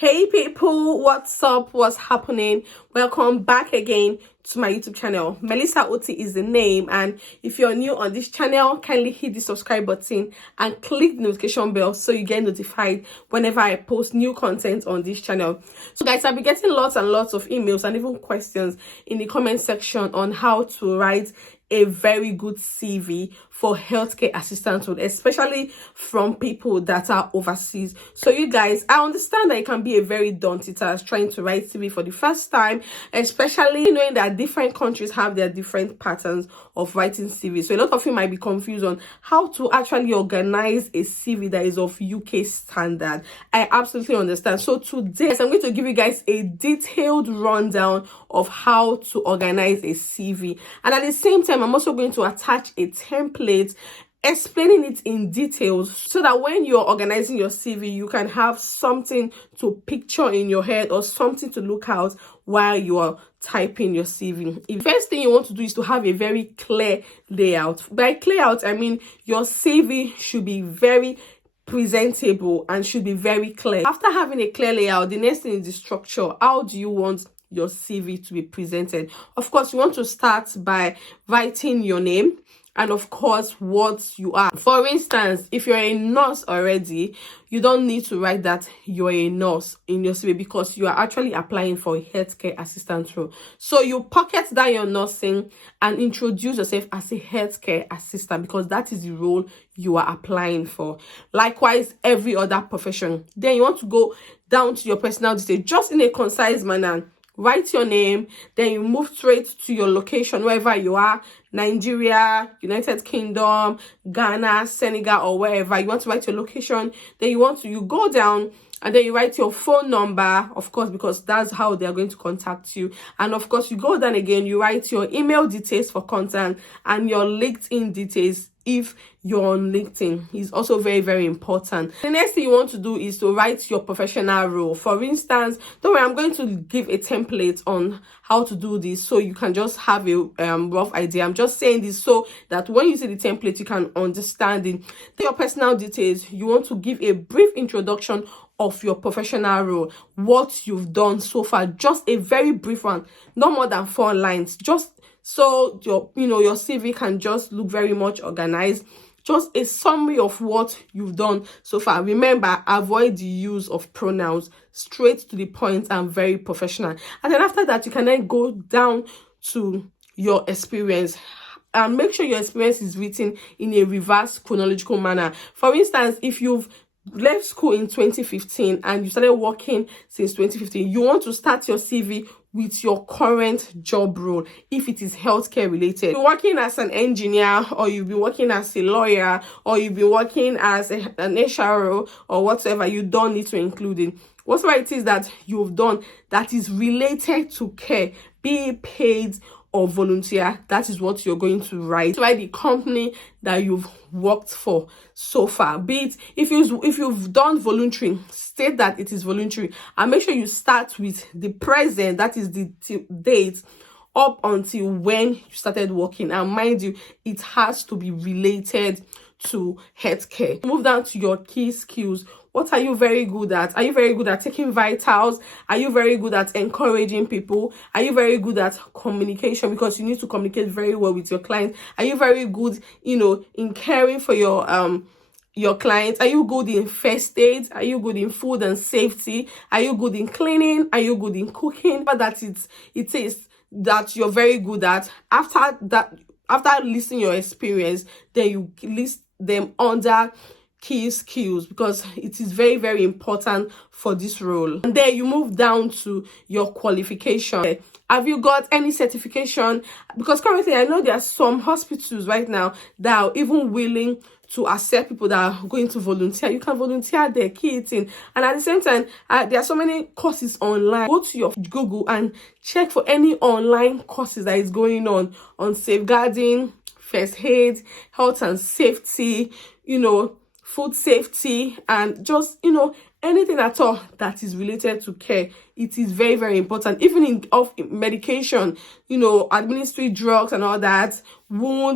Hey people, what's up? What's happening? Welcome back again to my YouTube channel. Melissa Oti is the name, and if you're new on this channel, kindly hit the subscribe button and click the notification bell so you get notified whenever I post new content on this channel. So guys, I'll be getting lots and lots of emails and even questions in the comment section on how to write a very good CV for healthcare assistant role, especially from people that are overseas. So you guys, I understand that it can be a very daunting task trying to write CV for the first time, especially knowing that different countries have their different patterns of writing CV. So a lot of you might be confused on how to actually organize a CV that is of UK standard. I absolutely understand. So today I'm going to give you guys a detailed rundown of how to organize a CV, and at the same time I'm also going to attach a template explaining it in details so that when you're organizing your CV, you can have something to picture in your head or something to look out while you are typing your CV. The first thing you want to do is to have a very clear layout. By clear out, I mean your CV should be very presentable and should be very clear. After having a clear layout, the next thing is the structure. How do you want your CV to be presented? Of course, you want to start by writing your name and of course what you are. For instance, if you're a nurse already, you don't need to write that you're a nurse in your CV because you are actually applying for a healthcare assistant role. So you pocket down your nursing and introduce yourself as a healthcare assistant because that is the role you are applying for. Likewise, every other profession. Then you want to go down to your personal details just in a concise manner. Write your name, then you move straight to your location, wherever you are, Nigeria, United Kingdom, Ghana, Senegal, or wherever. You want to write your location, then you go down and then you write your phone number, of course, because that's how they are going to contact you. And of course, you go down again, you write your email details for contact and your LinkedIn details if you're on LinkedIn. Is also very, very important. The next thing you want to do is to write your professional role. For instance, don't worry, I'm going to give a template on how to do this so you can just have a rough idea. I'm just saying this so that when you see the template, you can understand it. Your personal details, you want to give a brief introduction of your professional role, what you've done so far, just a very brief one, not more than 4 lines, just so your CV can just look very much organized. Just a summary of what you've done so far. Remember, avoid the use of pronouns, straight to the point and very professional. And then after that, you can then go down to your experience. And make sure your experience is written in a reverse chronological manner. For instance, if you've left school in 2015 and you started working since 2015, you want to start your CV with your current job role if it is healthcare related. You're working as an engineer, or you've been working as a lawyer, or you've been working as an HRO or whatever, you don't need to include it. Whatever it is that you've done that is related to care, be it paid or volunteer, that is what you're going to write. Write the company that you've worked for so far. Be it if you've done volunteering, state that it is voluntary, and make sure you start with the present, that is the date up until when you started working. And mind you, it has to be related to healthcare. Move down to your key skills. What are you very good at? Are you very good at taking vitals? Are you very good at encouraging people? Are you very good at communication? Because you need to communicate very well with your clients. Are you very good, in caring for your clients? Are you good in first aid? Are you good in food and safety? Are you good in cleaning? Are you good in cooking? But that it is that you're very good at. After listing your experience, then you list them under key skills because it is very, very important for this role. And then you move down to your qualification. Have you got any certification? Because currently I know there are some hospitals right now that are even willing to accept people that are going to volunteer. You can volunteer there, key it in. And at the same time, there are so many courses online. Go to your Google and check for any online courses that is going on safeguarding, first aid, health and safety, food safety, and just anything at all that is related to care. It is very, very important. Even in of medication, administering drugs and all that,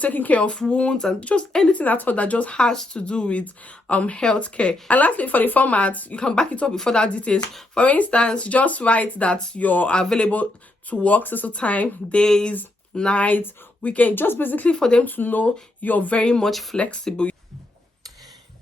taking care of wounds, and just anything at all that just has to do with healthcare. And lastly, for the format, you can back it up with further details. For instance, just write that you're available to work certain time, days, nights, weekend, just basically for them to know you're very much flexible.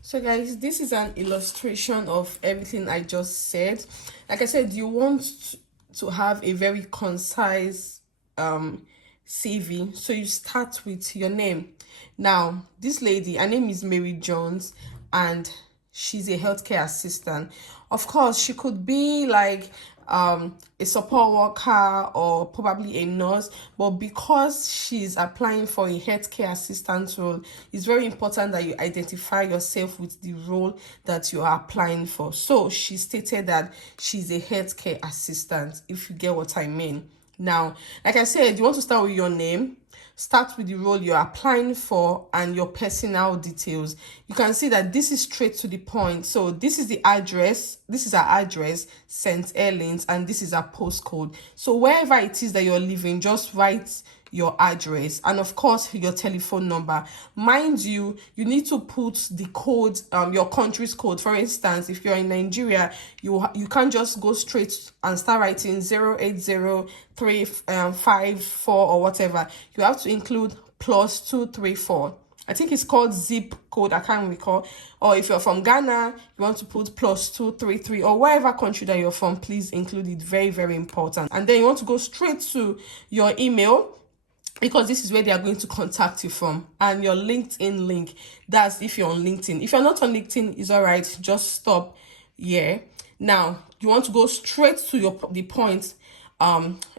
So guys, this is an illustration of everything I just said. Like I said, you want to have a very concise CV. So you start with your name. Now, this lady, her name is Mary Jones, and she's a healthcare assistant. Of course, she could be like a support worker or probably a nurse, but because she's applying for a healthcare assistant role, it's very important that you identify yourself with the role that you are applying for. So she stated that she's a healthcare assistant, if you get what I mean. Now, like I said, you want to start with your name, start with the role you're applying for, and your personal details. You can see that this is straight to the point. So this is the address, this is our address, St. Helens, and this is our postcode. So wherever it is that you're living, just write your address, and of course your telephone number. Mind you, you need to put the code, your country's code. For instance, if you're in Nigeria, you can't just go straight and start writing 0803554 or whatever. You have to include +234. I think it's called zip code, I can't recall. Or if you're from Ghana, you want to put +233, or wherever country that you're from, please include it. Very, very important. And then you want to go straight to your email, because this is where they are going to contact you from, and your LinkedIn link. That's if you're on LinkedIn. If you're not on LinkedIn, it's all right, just stop here. Now you want to go straight to the point,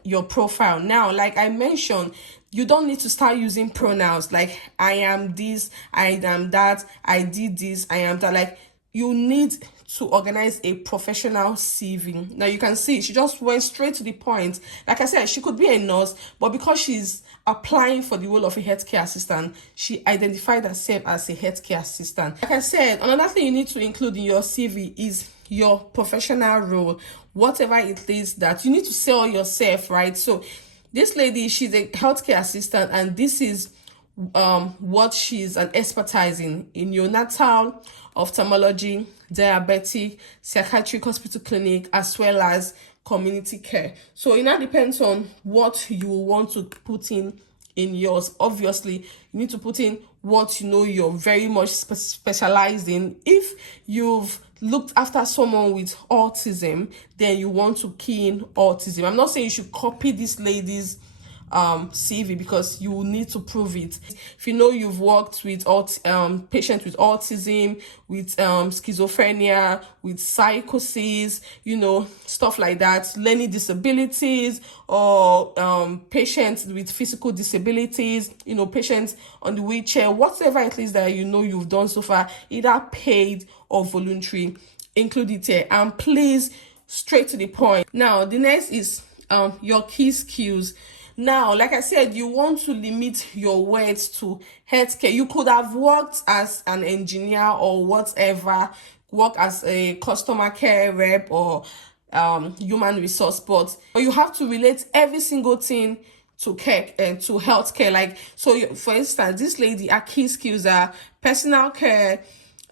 your profile. Now, like I mentioned, you don't need to start using pronouns like I am this, I am that, I did this, I am that. Like, you need to organize a professional CV. Now you can see she just went straight to the point. Like I said, she could be a nurse, but because she's applying for the role of a healthcare assistant, she identified herself as a healthcare assistant. Like I said, another thing you need to include in your CV is your professional role, whatever it is that you need to sell yourself, right? So this lady, she's a healthcare assistant, and this is what she's an expertise in neonatal, ophthalmology, diabetic, psychiatric hospital clinic, as well as community care. So it now depends on what you want to put in yours. Obviously, you need to put in what you're very much specialized in. If you've looked after someone with autism, then you want to key in autism. I'm not saying you should copy this lady's CV, because you will need to prove it. If you've worked with patients with autism, with schizophrenia, with psychosis, stuff like that, learning disabilities, or patients with physical disabilities, patients on the wheelchair, whatever it is that you've done so far, either paid or voluntary, include it here. And please, straight to the point. Now the next is your key skills. Now, like I said, you want to limit your words to healthcare. You could have worked as an engineer or whatever, work as a customer care rep or human resource, but you have to relate every single thing to care and to healthcare. Like, so for instance, this lady, her key skills are personal care,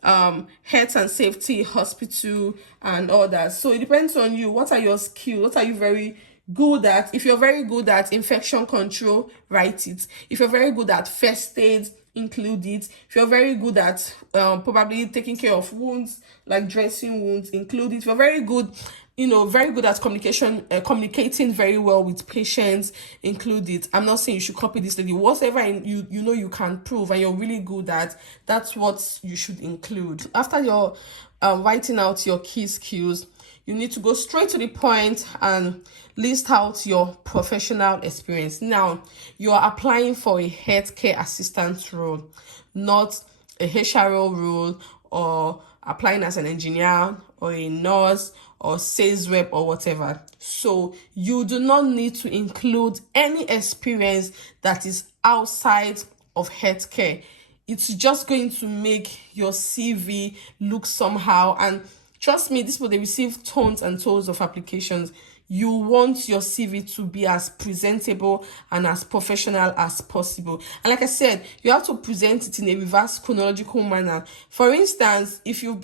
health and safety, hospital, and all that. So it depends on you. What are your skills? What are you very good at? If you're very good at infection control, write it. If you're very good at first aid, include it. If you're very good at probably taking care of wounds, like dressing wounds, include it. If you're very good, very good at communicating very well with patients, include it. I'm not saying you should copy this lady. Whatever you can prove and you're really good at, that's what you should include. After you're writing out your key skills, you need to go straight to the point and list out your professional experience. Now, you are applying for a healthcare assistant role, not a HRO role, or applying as an engineer or a nurse or sales rep or whatever. So you do not need to include any experience that is outside of healthcare. It's just going to make your CV look somehow. And Trust me, these people, they receive tons and tons of applications. You want your CV to be as presentable and as professional as possible. And like I said, you have to present it in a reverse chronological manner. For instance, if you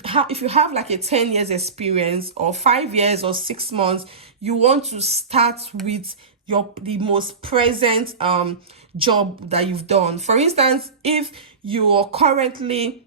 have like a 10 years experience, or 5 years, or 6 months, you want to start with the most present job that you've done. For instance, if you are currently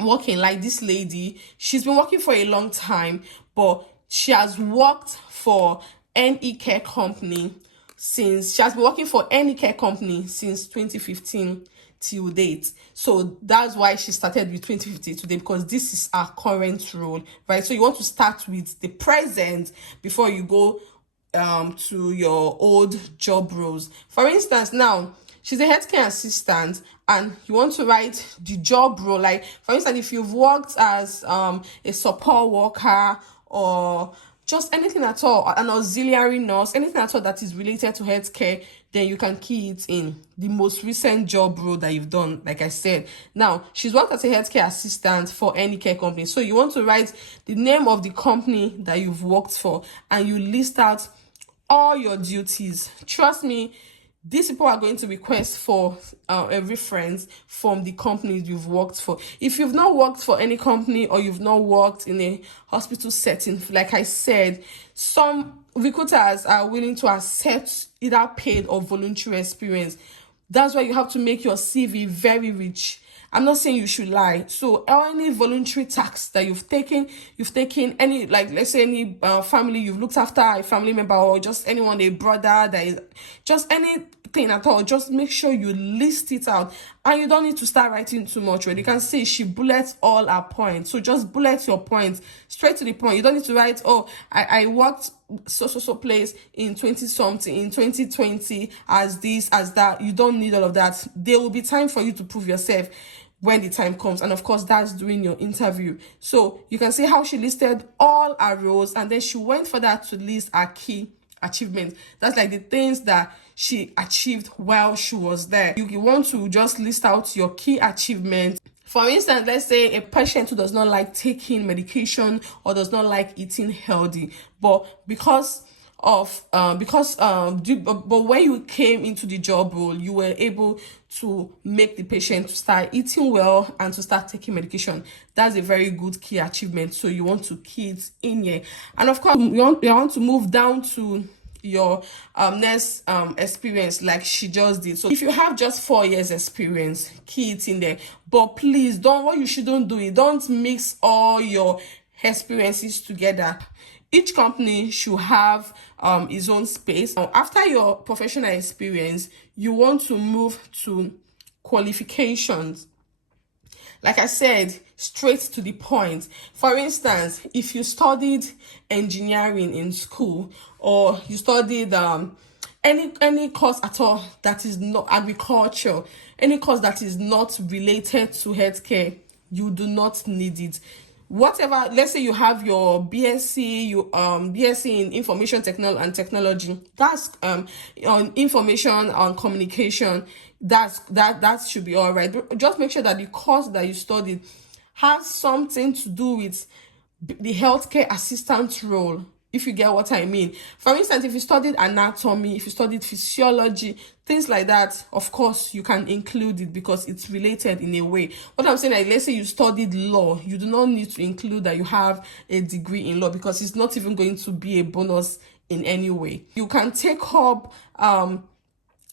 working, like this lady, she's been working for a long time, but she has worked for any care company since 2015 till date. So that's why she started with 2015 today, because this is our current role, right? So you want to start with the present before you go to your old job roles. For instance, now she's a healthcare assistant, and you want to write the job role. Like, for instance, if you've worked as a support worker, or just anything at all, an auxiliary nurse, anything at all that is related to healthcare, then you can key it in the most recent job role that you've done. Like I said, now she's worked as a healthcare assistant for any care company. So you want to write the name of the company that you've worked for, and you list out all your duties. Trust me, these people are going to request for a reference from the companies you've worked for. If you've not worked for any company, or you've not worked in a hospital setting, like I said, some recruiters are willing to accept either paid or voluntary experience. That's why you have to make your CV very rich. I'm not saying you should lie. So any voluntary tasks that you've taken any, like, let's say any family, you've looked after a family member, or just anyone, a brother, that is just anything at all, just make sure you list it out. And you don't need to start writing too much, right? You can see she bullets all her points. So just bullet your points straight to the point. You don't need to write, oh, I worked so place in 20-something, in 2020, as this, as that. You don't need all of that. There will be time for you to prove yourself when the time comes, and of course that's during your interview. So you can see how she listed all her roles, and then she went for that to list her key achievements. That's like the things that she achieved while she was there. You want to just list out your key achievements. For instance, let's say a patient who does not like taking medication, or does not like eating healthy, but when you came into the job role, you were able to make the patient to start eating well and to start taking medication. That's a very good key achievement. So you want to key it in here. And of course, you want to move down to your next experience, like she just did. So if you have just 4 years experience, key it in there. But please what you shouldn't do is don't mix all your experiences together. Each company should have its own space. Now, after your professional experience, you want to move to qualifications. Like I said, straight to the point. For instance, if you studied engineering in school, or you studied any course at all that is not agriculture, any course that is not related to healthcare, you do not need it. Whatever, let's say you have your BSc in information technology, that's on information and communication, that should be all right. Just make sure that the course that you studied has something to do with the healthcare assistant role, if you get what I mean. For instance, if you studied anatomy, if you studied physiology, things like that, of course you can include it because it's related in a way. What I'm saying, like, let's say you studied law, you do not need to include that you have a degree in law, because it's not even going to be a bonus in any way. You can take up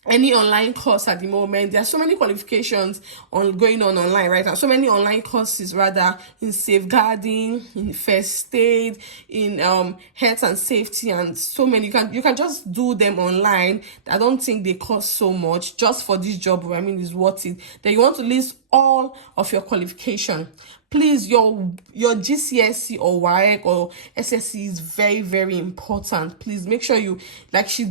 any online course at the moment. There are so many qualifications going on online right now. So many online courses rather, in safeguarding, in first aid, in health and safety, and so many. You can just do them online. I don't think they cost so much just for this job. I mean, it's worth it. Then you want to list all of your qualification. Please, your GCSE or WAEC or SSC is very, very important. Please make sure you, like she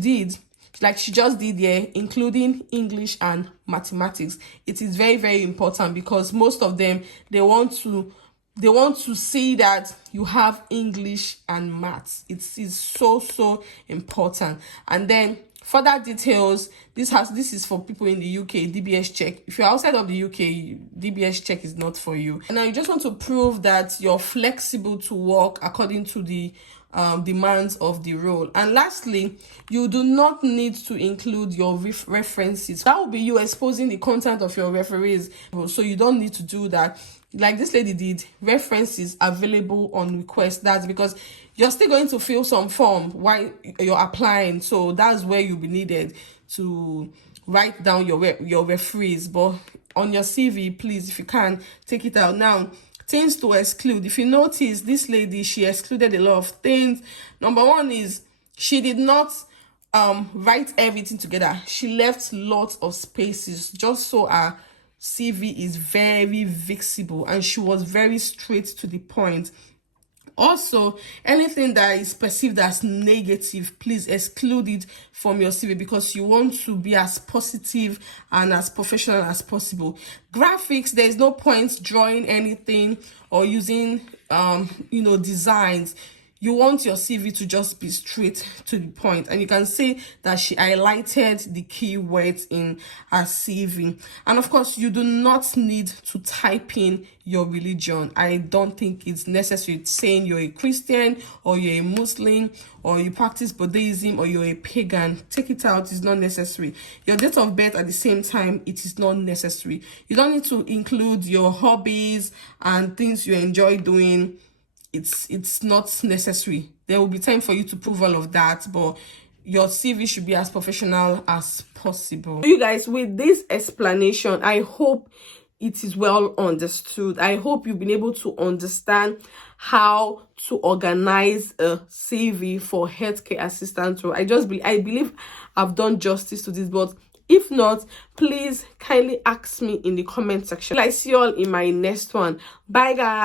just did there, including English and mathematics. It is very, very important, because most of them, they want to see that you have English and maths. It is so important. And then Further details, this is for people in the UK, DBS check. If you're outside of the UK, DBS check is not for you. And now you just want to prove that you're flexible to work according to the demands of the role. And lastly, you do not need to include your references. That will be you exposing the content of your referees, so you don't need to do that. Like this lady did, references available on request. That's because you're still going to fill some form while you're applying, so that's where you'll be needed to write down your referees. But on your CV, please, if you can, take it out. Now, things to exclude. If you notice, this lady, she excluded a lot of things. Number one is she did not write everything together. She left lots of spaces just so our CV is very visible, and she was very straight to the point. Also, anything that is perceived as negative, please exclude it from your CV, because you want to be as positive and as professional as possible. Graphics, there is no point drawing anything or using designs. You want your CV to just be straight to the point, and you can see that she highlighted the keywords in her CV. And of course, you do not need to type in your religion. I don't think it's necessary saying you're a Christian or you're a Muslim or you practice Buddhism or you're a pagan. Take it out. It's not necessary. Your date of birth at the same time, it is not necessary. You don't need to include your hobbies and things you enjoy doing. It's not necessary. There will be time for you to prove all of that, but your CV should be as professional as possible. You guys, with this explanation, I hope it is well understood. I hope you've been able to understand how to organize a CV for healthcare assistant role. I believe I've done justice to this, but if not, please kindly ask me in the comment section. I'll see you all in my next one. Bye guys.